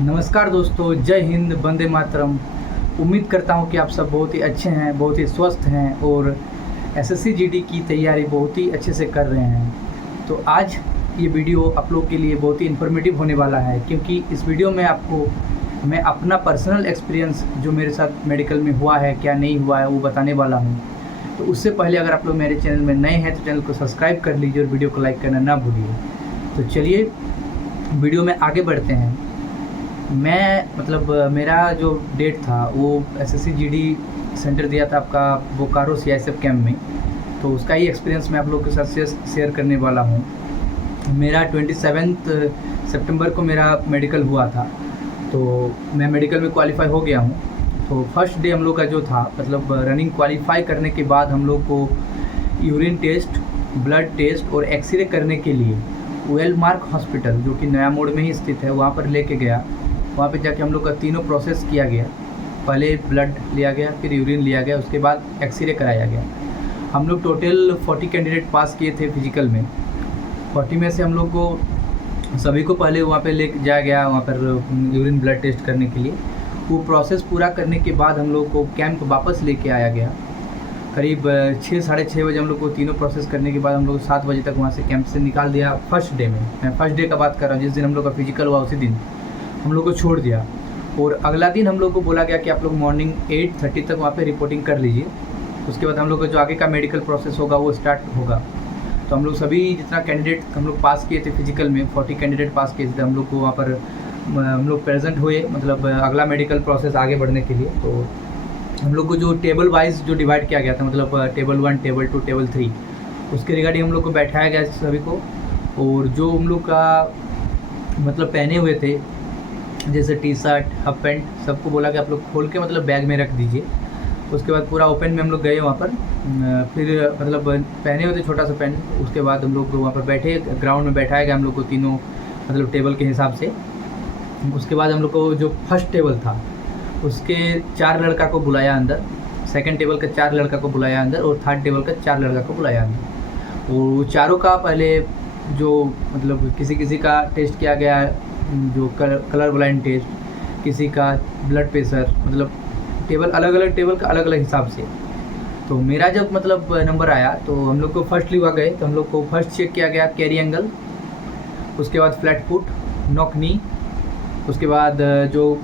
नमस्कार दोस्तों, जय हिंद, वंदे मातरम। उम्मीद करता हूँ कि आप सब बहुत ही अच्छे हैं, बहुत ही स्वस्थ हैं और एसएससी जीडी की तैयारी बहुत ही अच्छे से कर रहे हैं। तो आज ये वीडियो आप लोग के लिए बहुत ही इन्फॉर्मेटिव होने वाला है, क्योंकि इस वीडियो में आपको मैं अपना पर्सनल एक्सपीरियंस जो मेरे साथ मेडिकल में हुआ है, क्या नहीं हुआ है, वो बताने वाला हूँ। तो उससे पहले अगर आप लोग मेरे चैनल में नए हैं तो चैनल को सब्सक्राइब कर लीजिए और वीडियो को लाइक करना ना भूलिए। तो चलिए वीडियो में आगे बढ़ते हैं। मेरा जो डेट था वो एसएससी जीडी सेंटर दिया था आपका बोकारो सीआईएसएफ कैंप में। तो उसका ही एक्सपीरियंस मैं आप लोगों के साथ शेयर करने वाला हूँ। मेरा 27 सितंबर को मेरा मेडिकल हुआ था, तो मैं मेडिकल में क्वालिफाई हो गया हूँ। तो फर्स्ट डे हम लोग का जो था, मतलब रनिंग क्वालिफाई करने के बाद हम लोग को यूरिन टेस्ट, ब्लड टेस्ट और एक्सरे करने के लिए वेलमार्क हॉस्पिटल, जो कि नया मोड़ में ही स्थित है, वहाँ पर लेके गया। वहाँ पे जाके हम लोग का तीनों प्रोसेस किया गया। पहले ब्लड लिया गया, फिर यूरिन लिया गया, उसके बाद एक्सरे कराया गया। हम लोग टोटल 40 कैंडिडेट पास किए थे फिजिकल में। 40 में से हम लोग को सभी को पहले वहाँ पे ले जाया गया, वहाँ पर यूरिन ब्लड टेस्ट करने के लिए। वो प्रोसेस पूरा करने के बाद हम लोग को कैंप वापस लेके आया गया। करीब 6 साढ़े 6 बजे हम लोग को तीनों प्रोसेस करने के बाद हम लोग 7 बजे तक वहाँ से कैंप से निकाल दिया। फर्स्ट डे में, मैं फर्स्ट डे का बात कर रहा हूँ, जिस दिन हम लोग का फिजिकल हुआ उसी दिन हम लोग को छोड़ दिया। और अगला दिन हम लोग को बोला गया कि आप लोग मॉर्निंग 8:30 तक वहाँ पे रिपोर्टिंग कर लीजिए। उसके बाद हम लोग का जो आगे का मेडिकल प्रोसेस होगा वो स्टार्ट होगा। तो हम लोग सभी जितना कैंडिडेट हम लोग पास किए थे फिजिकल में, 40 कैंडिडेट पास किए थे, हम लोग को वहाँ पर हम लोग प्रेजेंट हुए, मतलब अगला मेडिकल प्रोसेस आगे बढ़ने के लिए। तो हम लोग को जो टेबल वाइज जो डिवाइड किया गया था, मतलब टेबल 1, टेबल 2, टेबल 3, उसके रिगार्डिंग हम लोग को बैठाया गया सभी को। और जो हम लोग का मतलब पहने हुए थे, जैसे टी शर्ट, हाफ पैंट, सबको बोला कि आप लोग खोल के मतलब बैग में रख दीजिए। उसके बाद पूरा ओपन में हम लोग गए वहाँ पर। फिर मतलब पहने हुए थे छोटा सा पैंट। उसके बाद हम लोग वहाँ पर बैठे, ग्राउंड में बैठाया गया हम लोग को तीनों, मतलब टेबल के हिसाब से। उसके बाद हम लोग को जो फर्स्ट टेबल था उसके 4 लड़का को बुलाया अंदर, सेकंड टेबल का 4 लड़का को बुलाया अंदर और थर्ड टेबल का 4 लड़का को बुलाया अंदर। और वो चारों का पहले जो मतलब किसी किसी का टेस्ट किया गया, जो कलर ब्लाइंड टेस्ट, किसी का ब्लड प्रेशर, मतलब टेबल अलग अलग, टेबल का अलग अलग हिसाब से। तो मेरा जब मतलब नंबर आया तो हम लोग को फर्स्ट लिवा गए, तो हम लोग को फर्स्ट चेक किया गया कैरी एंगल, उसके बाद फ्लैट फुट, नॉक नी, उसके बाद जो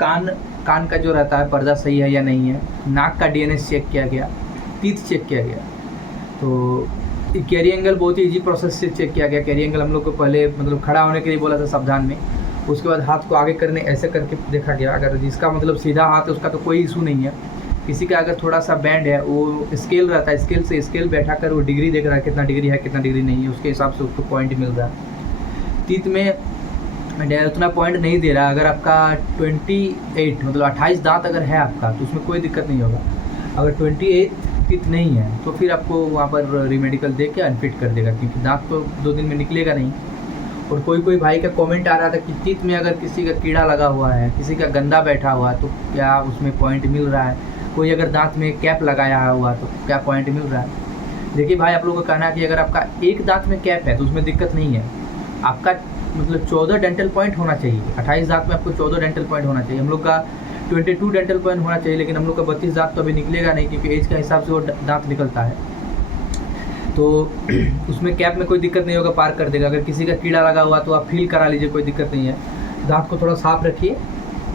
कान का जो रहता है पर्दा सही है या नहीं है, नाक का डीएनएस चेक किया गया, टीथ चेक किया गया। तो कैरी एंगल बहुत ही इजी प्रोसेस से चेक किया गया। कैरी एंगल हम लोग को पहले मतलब खड़ा होने के लिए बोला था सावधान में। उसके बाद हाथ को आगे करने ऐसे करके देखा गया। अगर जिसका मतलब सीधा हाथ है उसका तो कोई इशू नहीं है। किसी का अगर थोड़ा सा बैंड है, वो स्केल रहता है, स्केल से स्केल बैठा कर वो डिग्री देख रहा है, कितना डिग्री है कितना डिग्री नहीं है, उसके हिसाब से उसको पॉइंट मिल रहा है। टीथ में उतना पॉइंट नहीं दे रहा। अगर आपका 28 मतलब 28 दांत अगर है आपका तो उसमें कोई दिक्कत नहीं होगा। अगर 28 टीथ नहीं है तो फिर आपको वहाँ पर रीमेडिकल दे के अनफिट कर देगा, क्योंकि दांत तो 2 दिन में निकलेगा नहीं। और कोई भाई का कमेंट आ रहा था कि टीथ में अगर किसी का कीड़ा लगा हुआ है, किसी का गंदा बैठा हुआ है तो क्या उसमें पॉइंट मिल रहा है, कोई अगर दांत में कैप लगाया हुआ तो क्या पॉइंट मिल रहा है। देखिए भाई, आप लोगों का कहना है कि अगर आपका एक दांत में कैप है तो उसमें दिक्कत नहीं है। आपका मतलब 14 डेंटल पॉइंट होना चाहिए। 28 दांत में आपको 14 डेंटल पॉइंट होना चाहिए। हम लोग का 22 डेंटल पॉइंट होना चाहिए, लेकिन हम लोग का 32 दांत तो अभी निकलेगा नहीं, क्योंकि एज का हिसाब से वो दांत निकलता है। तो उसमें कैप में कोई दिक्कत नहीं होगा, पार कर देगा। अगर किसी का कीड़ा लगा हुआ तो आप फील करा लीजिए, कोई दिक्कत नहीं है। दांत को थोड़ा साफ रखिए,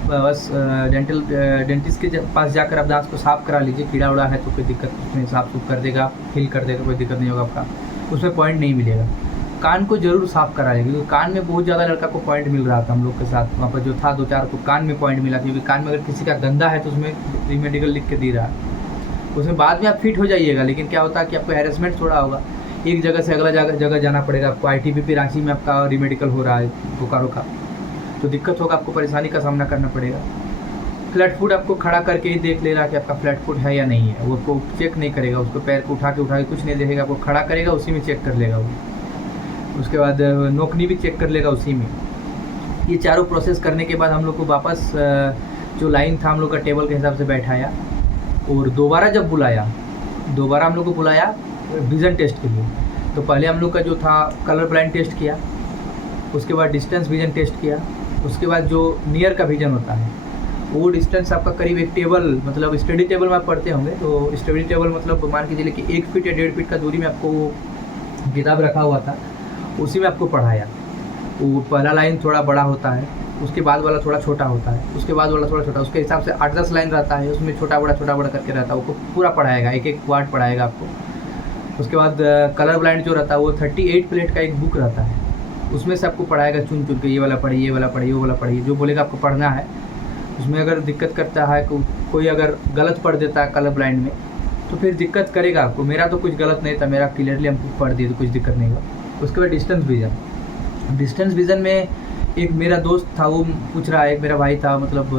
बस डेंटिस्ट के पास जाकर आप दांत को साफ करा लीजिए। कीड़ा उड़ा है तो कोई दिक्कत, उसमें साफ सुफ कर देगा, फील कर देगा, कोई दिक्कत नहीं होगा आपका, उसमें पॉइंट नहीं मिलेगा। कान को जरूर साफ़ कराइए, क्योंकि कान में बहुत ज़्यादा लड़का को पॉइंट मिल रहा था हम लोग के साथ। वहाँ पर जो था 2-4 को कान में पॉइंट मिला, क्योंकि कान में अगर किसी का गंदा है तो उसमें रीमेडिकल लिख के दे रहा है। उसमें बाद में आप फिट हो जाइएगा, लेकिन क्या होता है कि आपको हैरेसमेंट थोड़ा होगा, एक जगह से अगला जगह जाना पड़ेगा आपको। ITBP रांची में आपका रीमेडिकल हो रहा है बोकारो का, तो दिक्कत होगा, आपको परेशानी का सामना करना पड़ेगा। फ्लैट फुट आपको खड़ा करके ही देख ले रहा कि आपका फ्लैट फुट है या नहीं है। वो आपको चेक नहीं करेगा, उसको पैर को उठा के कुछ नहीं देखेगा, आपको खड़ा करेगा, उसी में चेक कर लेगा वो। उसके बाद नोकनी भी चेक कर लेगा उसी में। ये चारों प्रोसेस करने के बाद हम लोग को वापस जो लाइन था हम लोग का टेबल के हिसाब से बैठाया। और दोबारा हम लोग को बुलाया विज़न टेस्ट के लिए। तो पहले हम लोग का जो था कलर ब्लाइंड टेस्ट किया, उसके बाद डिस्टेंस विजन टेस्ट किया, उसके बाद जो नियर का विज़न होता है वो डिस्टेंस आपका करीब एक टेबल, मतलब स्टडी टेबल में आप पढ़ते होंगे, तो स्टडी टेबल मतलब मान के चलिए कि 1 फीट या 1.5 फीट का दूरी में आपको वो किताब रखा हुआ था, उसी में आपको पढ़ाया। वो पहला लाइन थोड़ा बड़ा होता है, उसके बाद वाला थोड़ा छोटा होता है, उसके बाद वाला थोड़ा छोटा, उसके हिसाब से 8-10 लाइन रहता है, उसमें छोटा बड़ा करके रहता है, वो पूरा पढ़ाएगा, एक एक वर्ड पढ़ाएगा आपको। उसके बाद कलर ब्लाइंड जो रहता है वो 38 प्लेट का एक बुक रहता है, उसमें से आपको पढ़ाएगा चुन चुन के, ये वाला पढ़िए, ये वाला पढ़िए, वो वाला पढ़िए, जो बोलेगा आपको पढ़ना है। उसमें अगर दिक्कत करता है कोई अगर गलत पढ़ देता है कलर ब्लाइंड में, तो फिर दिक्कत करेगा आपको। मेरा तो कुछ गलत नहीं था, मेरा क्लियरली हम पढ़ दिए तो कुछ दिक्कत नहीं हुआ। उसके बाद डिस्टेंस विज़न में एक मेरा दोस्त था, वो पूछ रहा है, एक मेरा भाई था, मतलब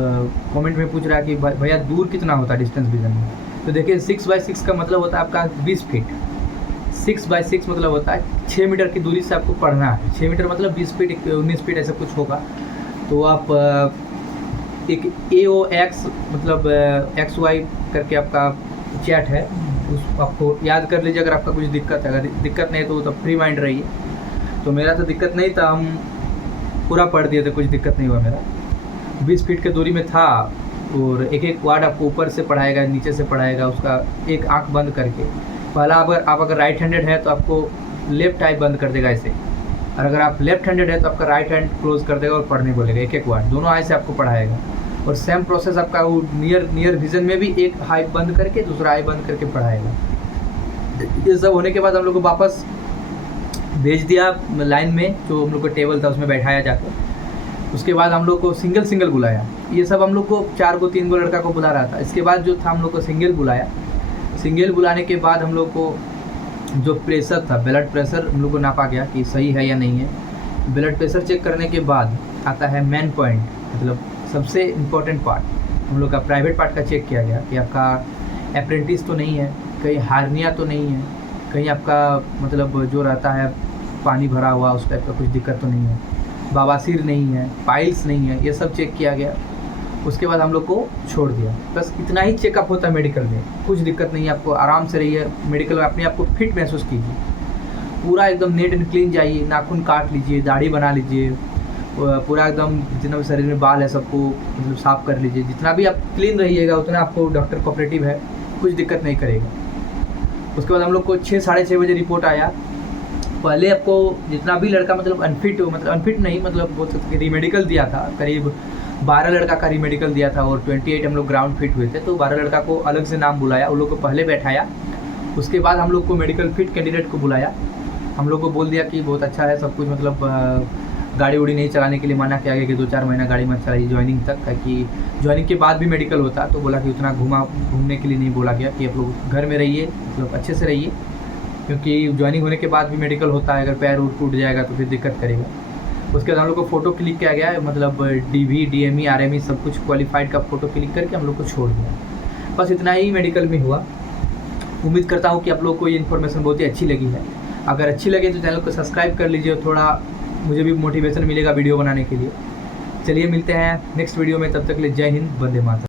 कमेंट में पूछ रहा है कि भैया दूर कितना होता है डिस्टेंस विज़न में। तो देखिए 6x6 का मतलब होता है आपका 20 फीट। 6x6 मतलब होता है 6 मीटर की दूरी से आपको पढ़ना है। 6 मीटर मतलब 20 फीट 19 फीट ऐसा कुछ होगा। तो आप एक AOX मतलब XY करके आपका चैट है, उस आपको याद कर लीजिए अगर आपका कुछ दिक्कत है। अगर दिक्कत नहीं तो फ्री माइंड रहिए। तो मेरा तो दिक्कत नहीं था, हम पूरा पढ़ दिए थे, कुछ दिक्कत नहीं हुआ मेरा। 20 फीट के दूरी में था और एक एक वर्ड आपको ऊपर से पढ़ाएगा, नीचे से पढ़ाएगा, उसका एक आंख बंद करके। पहला आप अगर राइट हैंडेड है तो आपको लेफ्ट आई बंद कर देगा ऐसे, और अगर आप लेफ्ट हैंडेड है तो आपका राइट हैंड क्लोज कर देगा और पढ़ने बोलेगा एक एक वर्ड, दोनों आई से आपको पढ़ाएगा। और सेम प्रोसेस आपका वो नियर विजन में भी एक आई बंद करके दूसरा आई बंद करके पढ़ाएगा। ये सब होने के बाद हम लोग को वापस भेज दिया लाइन में, जो हम लोग का टेबल था उसमें बैठाया जाकर। उसके बाद हम लोग को सिंगल बुलाया। ये सब हम लोग को 4 को 3 को लड़का को बुला रहा था। इसके बाद जो था हम लोग को सिंगल बुलाया। सिंगल बुलाने के बाद हम लोग को जो प्रेशर था, ब्लड प्रेशर हम लोग को नापा गया कि सही है या नहीं है। ब्लड प्रेशर चेक करने के बाद आता है मेन पॉइंट, मतलब सबसे इम्पोर्टेंट पार्ट, हम लोग का प्राइवेट पार्ट का चेक किया गया कि आपका अप्रेंटिस तो नहीं है, कहीं हार्निया तो नहीं है, कहीं आपका मतलब जो रहता है पानी भरा हुआ उस टाइप का कुछ दिक्कत तो नहीं है, बवासीर नहीं है, पाइल्स नहीं है, ये सब चेक किया गया। उसके बाद हम लोग को छोड़ दिया। बस इतना ही चेकअप होता है मेडिकल में, कुछ दिक्कत नहीं है। आपको आराम से रहिए मेडिकल में, अपने आप को फिट महसूस कीजिए, पूरा एकदम नीट एंड क्लीन जाइए, नाखून काट लीजिए, दाढ़ी बना लीजिए, पूरा एकदम जितना भी शरीर में बाल है सबको मतलब साफ़ कर लीजिए। जितना भी आप क्लीन रहिएगा उतना आपको डॉक्टर कोऑपरेटिव है, कुछ दिक्कत नहीं करेगा। उसके बाद हम लोग को 6-6:30 बजे रिपोर्ट आया। पहले आपको जितना भी लड़का मतलब अनफिट नहीं, मतलब बोल सकते रीमेडिकल दिया था, करीब 12 लड़का का रीमेडिकल दिया था और 28 हम लोग ग्राउंड फिट हुए थे। तो 12 लड़का को अलग से नाम बुलाया, उन लोग को पहले बैठाया। उसके बाद हम लोग को मेडिकल फिट कैंडिडेट को बुलाया। हम लोग को बोल दिया कि बहुत अच्छा है सब कुछ, मतलब गाड़ी उड़ी नहीं चलाने के लिए मना किया गया कि 2-4 महीना गाड़ी मत चलाइए ज्वाइनिंग तक, ताकि ज्वाइनिंग के बाद भी मेडिकल होता। तो बोला कि उतना घूमने के लिए नहीं बोला गया, कि आप लोग घर में रहिए, मतलब अच्छे से रहिए, क्योंकि ज्वाइनिंग होने के बाद भी मेडिकल होता है। अगर पैर उठ टूट जाएगा तो फिर दिक्कत करेगा। उसके बाद हम लोग को फ़ोटो क्लिक किया गया, मतलब DV DME RME सब कुछ क्वालिफाइड का फ़ोटो क्लिक करके हम लोग को छोड़ दिया। बस इतना ही मेडिकल में हुआ। उम्मीद करता हूँ कि आप लोग को ये इन्फॉर्मेशन बहुत ही अच्छी लगी है। अगर अच्छी लगे तो चैनल को सब्सक्राइब कर लीजिए, थोड़ा मुझे भी मोटिवेशन मिलेगा वीडियो बनाने के लिए। चलिए मिलते हैं नेक्स्ट वीडियो में, तब तक के लिए जय हिंद, वंदे मातरम।